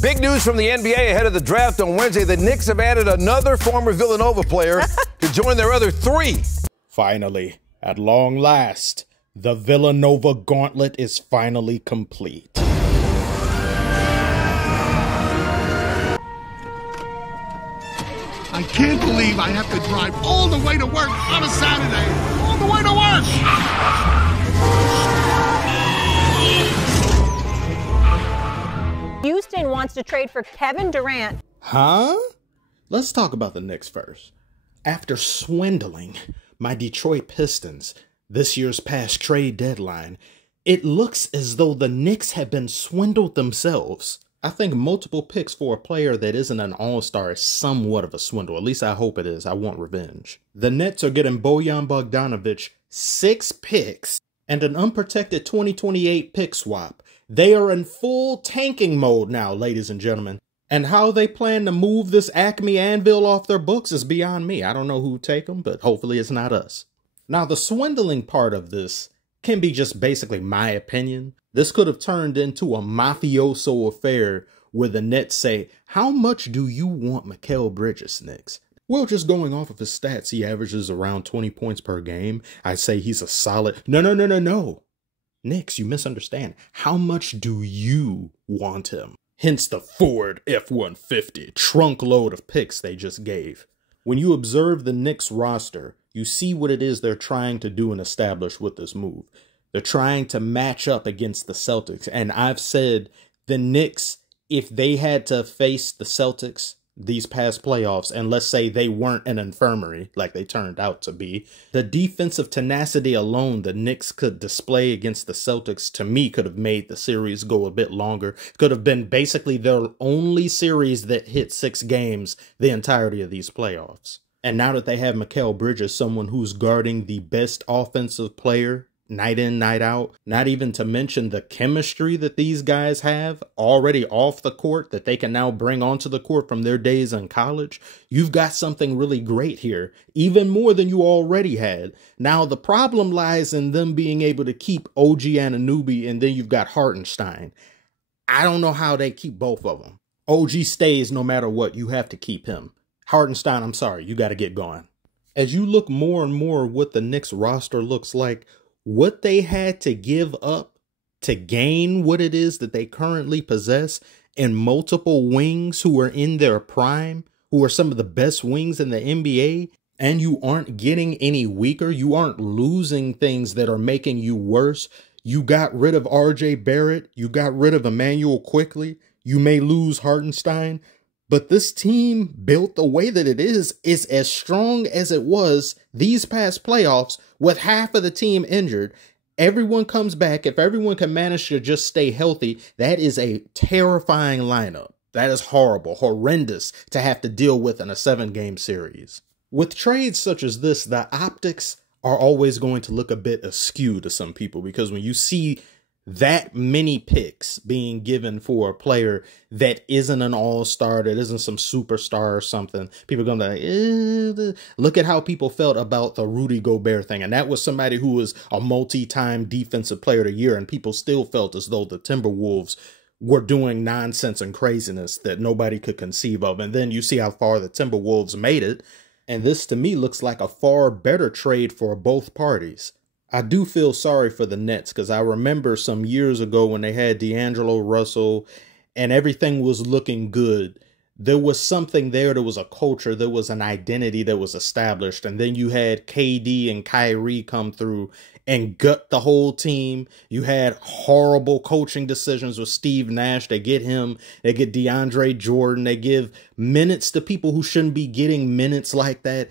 Big news from the NBA ahead of the draft on Wednesday. The Knicks have added another former Villanova player to join their other three. Finally, at long last, the Villanova gauntlet is finally complete. I can't believe I have to drive all the way to work on a Saturday. All the way to work! Houston wants to trade for Kevin Durant. Huh? Let's talk about the Knicks first. After swindling my Detroit Pistons this year's past trade deadline, it looks as though the Knicks have been swindled themselves. I think multiple picks for a player that isn't an all-star is somewhat of a swindle. At least I hope it is. I want revenge. The Nets are getting Bojan Bogdanovic 6 picks and an unprotected 2028 pick swap. They are in full tanking mode now, ladies and gentlemen. And how they plan to move this Acme anvil off their books is beyond me. I don't know who take them, but hopefully it's not us. Now, the swindling part of this can be just basically my opinion. This could have turned into a mafioso affair where the Nets say, how much do you want Mikal Bridges, Knicks? Well, just going off of his stats, he averages around 20 points per game. I say he's a solid... No. Knicks, you misunderstand. How much do you want him? Hence the Ford F-150 trunk load of picks they just gave. When you observe the Knicks roster, you see what it is they're trying to do and establish with this move. They're trying to match up against the Celtics. And I've said the Knicks, if they had to face the Celtics these past playoffs, and let's say they weren't an infirmary like they turned out to be, the defensive tenacity alone the Knicks could display against the Celtics, to me, could have made the series go a bit longer. Could have been basically their only series that hit 6 games the entirety of these playoffs. And now that they have Mikal Bridges, someone who's guarding the best offensive player night in, night out, not even to mention the chemistry that these guys have already off the court that they can now bring onto the court from their days in college, you've got something really great here, even more than you already had. Now, the problem lies in them being able to keep OG Anunoby, and then you've got Hartenstein. I don't know how they keep both of them. OG stays no matter what. You have to keep him. Hartenstein, I'm sorry, you got to get going. As you look more and more what the Knicks roster looks like, what they had to give up to gain what it is that they currently possess, and multiple wings who are in their prime, who are some of the best wings in the NBA, and you aren't getting any weaker. You aren't losing things that are making you worse. You got rid of RJ Barrett. You got rid of Emmanuel Quickley. You may lose Hartenstein. But this team, built the way that it is as strong as it was these past playoffs with half of the team injured. Everyone comes back. If everyone can manage to just stay healthy, that is a terrifying lineup. That is horrible, horrendous to have to deal with in a 7-game series. With trades such as this, the optics are always going to look a bit askew to some people, because when you see that many picks being given for a player that isn't an all-star, that isn't some superstar or something, people are going to be like, look at how people felt about the Rudy Gobert thing. And that was somebody who was a multi-time defensive player of the year, and people still felt as though the Timberwolves were doing nonsense and craziness that nobody could conceive of. And then you see how far the Timberwolves made it. And this, to me, looks like a far better trade for both parties. I do feel sorry for the Nets, because I remember some years ago when they had D'Angelo Russell and everything was looking good. There was something there. There was a culture. There was an identity that was established. And then you had KD and Kyrie come through and gut the whole team. You had horrible coaching decisions with Steve Nash. They get him. They get DeAndre Jordan. They give minutes to people who shouldn't be getting minutes like that.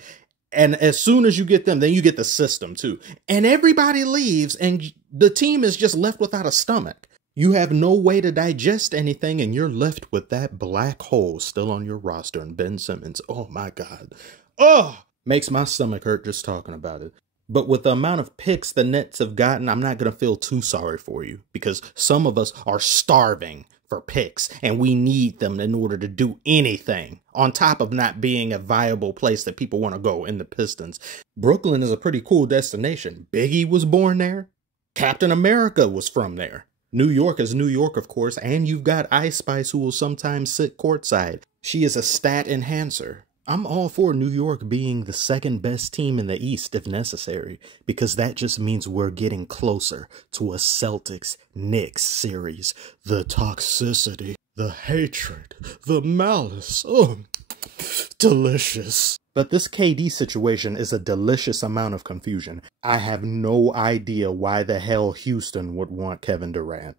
And as soon as you get them, then you get the system too. And everybody leaves and the team is just left without a stomach. You have no way to digest anything, and you're left with that black hole still on your roster. And Ben Simmons, oh my God. Oh, makes my stomach hurt just talking about it. But with the amount of picks the Nets have gotten, I'm not going to feel too sorry for you, because some of us are starving for picks, and we need them in order to do anything, on top of not being a viable place that people want to go in the Pistons. Brooklyn is a pretty cool destination. Biggie was born there. Captain America was from there. New York is New York, of course, and you've got Ice Spice, who will sometimes sit courtside. She is a stat enhancer. I'm all for New York being the second best team in the East if necessary, because that just means we're getting closer to a Celtics Knicks series. The toxicity, the hatred, the malice. Oh, delicious. But this KD situation is a delicious amount of confusion. I have no idea why the hell Houston would want Kevin Durant.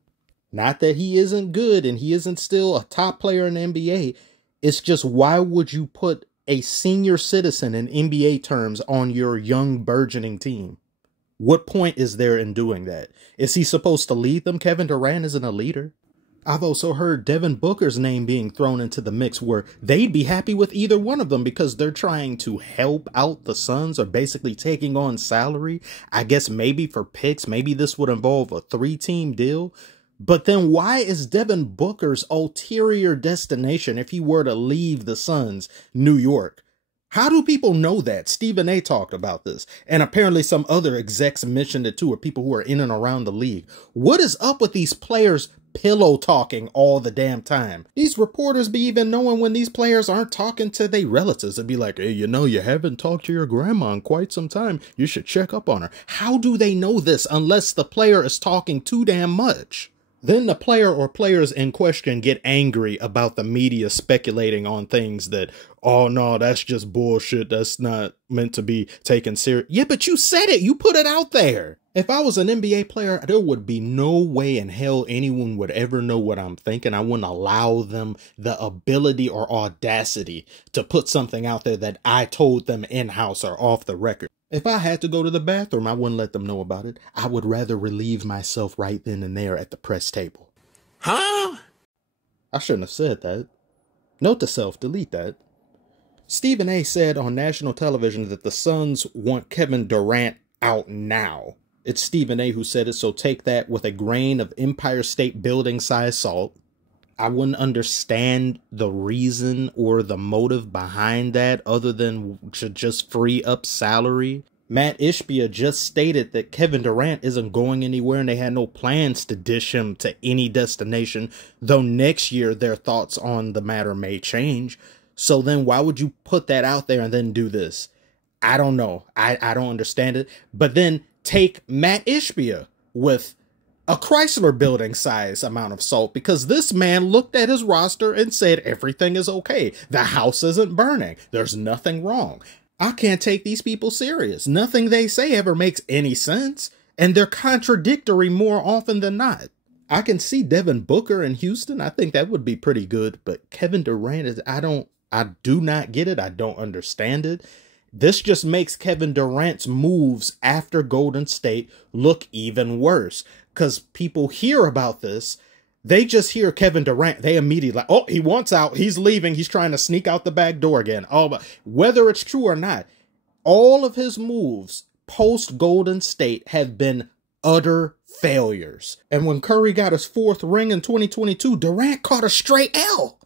Not that he isn't good and he isn't still a top player in the NBA. It's just, why would you put a senior citizen in NBA terms on your young burgeoning team? What point is there in doing that? Is he supposed to lead them? Kevin Durant isn't a leader. I've also heard Devin Booker's name being thrown into the mix, where they'd be happy with either one of them because they're trying to help out the Suns, or basically taking on salary. I guess maybe for picks, maybe this would involve a 3-team deal. But then why is Devin Booker's ulterior destination, if he were to leave the Suns, New York? How do people know that? Stephen A. talked about this, and apparently some other execs mentioned it too, or people who are in and around the league. What is up with these players pillow talking all the damn time? These reporters be even knowing when these players aren't talking to their relatives. It'd be like, hey, you know, you haven't talked to your grandma in quite some time. You should check up on her. How do they know this unless the player is talking too damn much? Then the player or players in question get angry about the media speculating on things that, oh no, that's just bullshit. That's not meant to be taken serious. Yeah, but you said it. You put it out there. If I was an NBA player, there would be no way in hell anyone would ever know what I'm thinking. I wouldn't allow them the ability or audacity to put something out there that I told them in-house or off the record. If I had to go to the bathroom, I wouldn't let them know about it. I would rather relieve myself right then and there at the press table. Huh? I shouldn't have said that. Note to self, delete that. Stephen A. said on national television that the Suns want Kevin Durant out now. It's Stephen A. who said it, so take that with a grain of Empire State Building size salt. I wouldn't understand the reason or the motive behind that other than to just free up salary. Matt Ishbia just stated that Kevin Durant isn't going anywhere and they had no plans to dish him to any destination, though next year their thoughts on the matter may change. So then why would you put that out there and then do this? I don't know. I don't understand it. But then take Matt Ishbia with a Chrysler building size amount of salt, because this man looked at his roster and said everything is okay. The house isn't burning. There's nothing wrong. I can't take these people serious. Nothing they say ever makes any sense, and they're contradictory more often than not. I can see Devin Booker in Houston. I think that would be pretty good, but Kevin Durant is, I do not get it. I don't understand it. This just makes Kevin Durant's moves after Golden State look even worse. Because people hear about this, they just hear Kevin Durant, they immediately like, oh, he wants out, he's leaving, he's trying to sneak out the back door again. Oh, but whether it's true or not, all of his moves post Golden State have been utter failures. And when Curry got his 4th ring in 2022, Durant caught a straight L.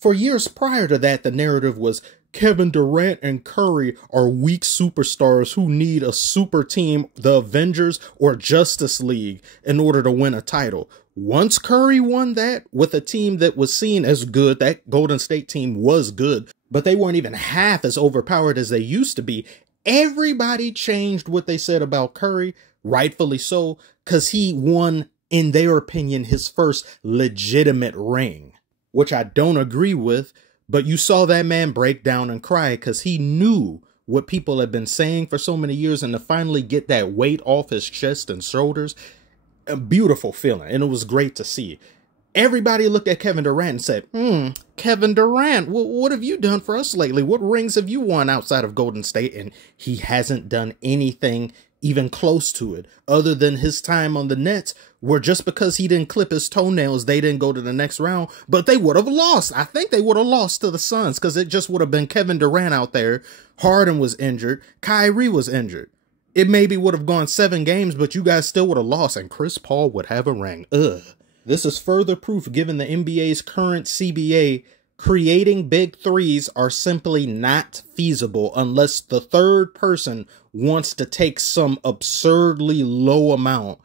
For years prior to that, the narrative was Kevin Durant and Curry are weak superstars who need a super team, the Avengers or Justice League, in order to win a title. Once Curry won that with a team that was seen as good, that Golden State team was good, but they weren't even half as overpowered as they used to be, everybody changed what they said about Curry, rightfully so, because he won, in their opinion, his first legitimate ring, which I don't agree with. But you saw that man break down and cry because he knew what people had been saying for so many years, and to finally get that weight off his chest and shoulders, a beautiful feeling. And it was great to see. Everybody looked at Kevin Durant and said, Kevin Durant, what have you done for us lately? What rings have you won outside of Golden State? And he hasn't done anything even close to it, other than his time on the Nets, where just because he didn't clip his toenails, they didn't go to the next round, but they would have lost. I think they would have lost to the Suns because it just would have been Kevin Durant out there. Harden was injured. Kyrie was injured. It maybe would have gone 7 games, but you guys still would have lost, and Chris Paul would have a ring. Ugh. This is further proof, given the NBA's current CBA, creating big threes are simply not feasible unless the third person wants to take some absurdly low amount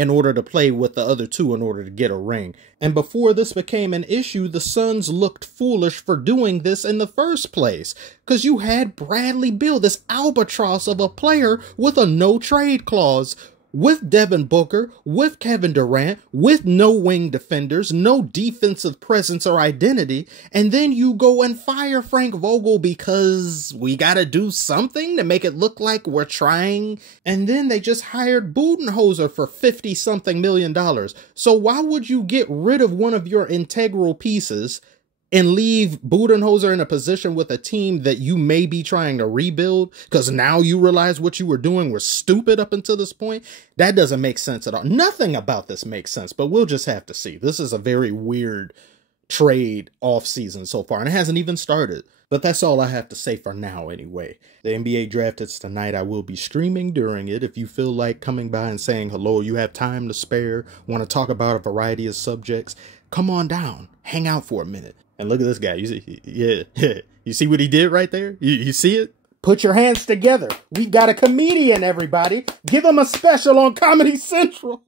in order to play with the other two in order to get a ring. And before this became an issue, the Suns looked foolish for doing this in the first place. Because you had Bradley Beal, this albatross of a player with a no-trade clause, with Devin Booker, with Kevin Durant, with no wing defenders, no defensive presence or identity, and then you go and fire Frank Vogel because we gotta do something to make it look like we're trying, and then they just hired Budenholzer for $50-something million. So why would you get rid of one of your integral pieces and leave Budenholzer in a position with a team that you may be trying to rebuild because now you realize what you were doing was stupid up until this point? That doesn't make sense at all. Nothing about this makes sense, but we'll just have to see. This is a very weird trade off season so far, and it hasn't even started. But that's all I have to say for now anyway. The NBA draft is tonight. I will be streaming during it. If you feel like coming by and saying hello, you have time to spare, want to talk about a variety of subjects, come on down, hang out for a minute. And look at this guy. You see, yeah. You see what he did right there? You see it? Put your hands together. We got a comedian, everybody. Give him a special on Comedy Central.